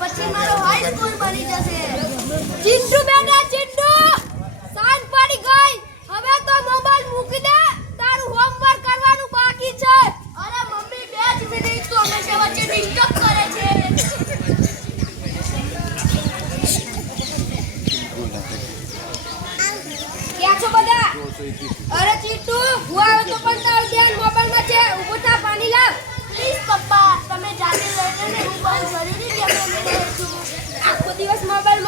પછી મારો high school બની જશે. ચિંટુ બેટા ચિંટુ સાંજ પડી ગઈ, હવે તો મોબાઈલ મૂકી દે, તારું હોમવર્ક કરવાનું બાકી છે. અરે મમ્મી 2 મિનિટ તો હંમેશા વચ્ચે ડિસ્ટર્બ કરે છે. ક્યાં છો બધા? અરે ચિંટુ હું આવે તો પણ તારું ધ્યાન મોબાઈલમાં છે. ઊભો થા, પાણી લાવ. પ્લીઝ પપ્પા તમે જાતે લઈને ને હું બંધ કરી દીધી કે મેં છું. આખો દિવસ મોબાઈલ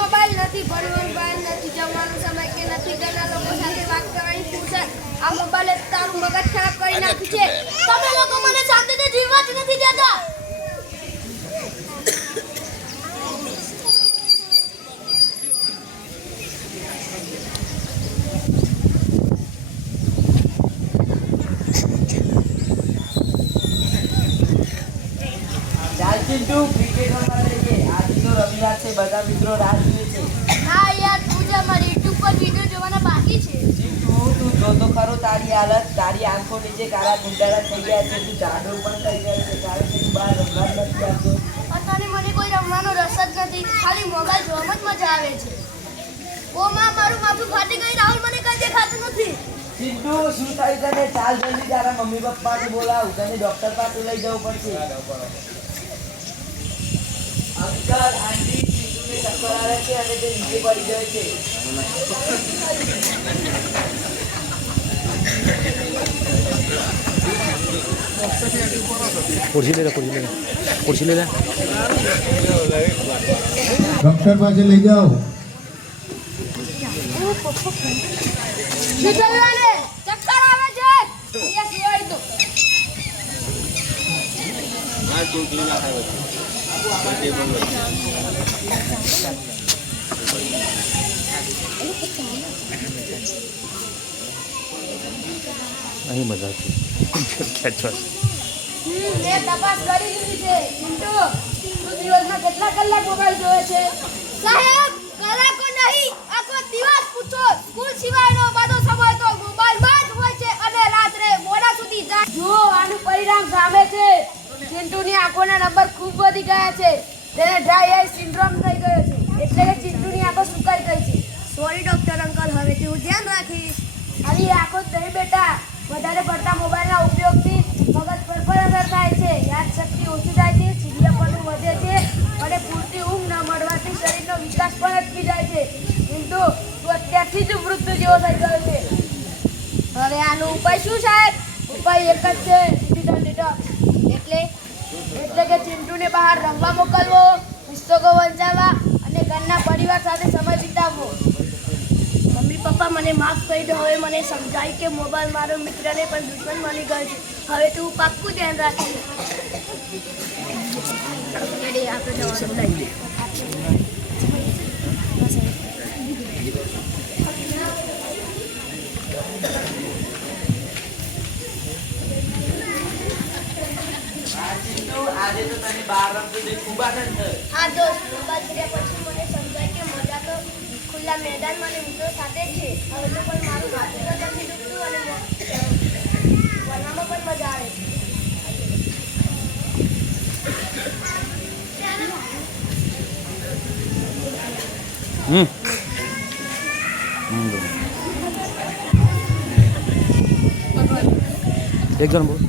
નથી, ભણવાનું નથી, જમવાનો સમય કે નથી, ઘરના લોકો સાથે વાત કરવાની ફુરસત. આ મોબાઈલે તારું મગજ ખરાબ કરી નાખ્યું છે. તમે લોકો મને શાંતિથી જીવવા જ નથી દેતા. ચિંટુ ક્રિકેટ રમવા જઈએ. આજે તો રવિવાર છે, બધા મિત્રો રાહ જુએ છે. હા યાર તું જે મારી YouTube પર વિડિયો જોવાના બાકી છે. ચિંટુ તું જોતો ખરો તારી હાલત, તારી આંખો નીચે કાળા ગુંડાળા થઈ ગયા છે, તું જાડો પણ થઈ ગયો છે, કારણ કે તું બહાર રમવા જ નથી આવતો. અત્યારે મને કોઈ રમવાનો રસ જ નથી, ખાલી મોબાઈલ જોવામાં જ મજા આવે છે. ઓ માં મારું માથું ફાટી ગઈ, રાહુલ મને કઈ દેખાતું નથી. ચિંટુ શું થયું તને? ચાલ જલ્દી તારા મમ્મી પપ્પાને બોલાવ, તને ડોક્ટર પાસે લઈ જવું પડશે. અંકલ આંટી ચિંટુને ચક્કર આવે છે અને તે નીચે પડી જાય છે. कुर्सी ले ले डॉक्टर पास ले जाओ. ચિંટુને ચક્કર આવે છે. અહીંયા સિવાય તો અહીં મજા ખેંચવા. મેં તપાસ કરી લીધી છે. ચિંટુ તું દિવસમાં કેટલા કલાક મોબાઈલ જોવે છે? સાહેબ કલાકો નહીં, આખો દિવસ પૂછો. સ્કૂલ સિવાયનો બધો સમય તો મોબાઈલમાં જ હોય છે અને રાત્રે મોડા સુધી જાય. જો આનું પરિણામ સામે છે. ચિંટુની આંખોના નંબર ખૂબ વધી ગયા છે. તેને ડ્રાય આઈ સિન્ડ્રોમ થઈ ગયો છે, એટલે કે ચિંટુની આંખો સુકાઈ ગઈ છે. સોરી ડોક્ટર અંકલ, હવેથી હું ધ્યાન રાખીશ. ખાલી આંખો જ નહીં બેટા, વધારે પડતા મોબાઈલના ઉપયોગથી મગજ પર પણ અસર થાય છે. યાદશક્તિ ઓછી થાય છે, ચીડિયાપણું વધે છે અને પૂરતી ઊંઘ ન મળવાથી શરીરનો વિકાસ પણ અટકી જાય છે. ચિંટુ તું અત્યારથી જ મૃત્યુ જેવો થઈ ગયો છે. હવે આનો ઉપાય શું સાહેબ? ઉપાય એક જ છે, ડિજિટલ ડિટોક્સ. એટલે કે ચિંટુને બહાર રમવા મોકલવો, પુસ્તકો વંચાવવા અને ઘરના પરિવાર સાથે સમય વિતાવવો. મમ્મી પપ્પા મને માફ કરી દો. હવે મને સમજાય કે મોબાઈલ મારો મિત્રને પણ દુશ્મન બની ગયો છે. હવે તું પાક્કું ધ્યાન રાખીશ. આજે તો તને બહાર રમતો જોઈ ખૂબ આનંદ થયો. હા દોસ્ત, મોબાઈલ છોડ્યા પછી મને સમજાય કે મજા તો ખુલ્લા મેદાનમાં અને મિત્રો સાથે જ છે. હવે તો પણ મારું માથું નથી દુખતું અને ભણવામાં પણ મજા આવે છે. એક જણ બોલ.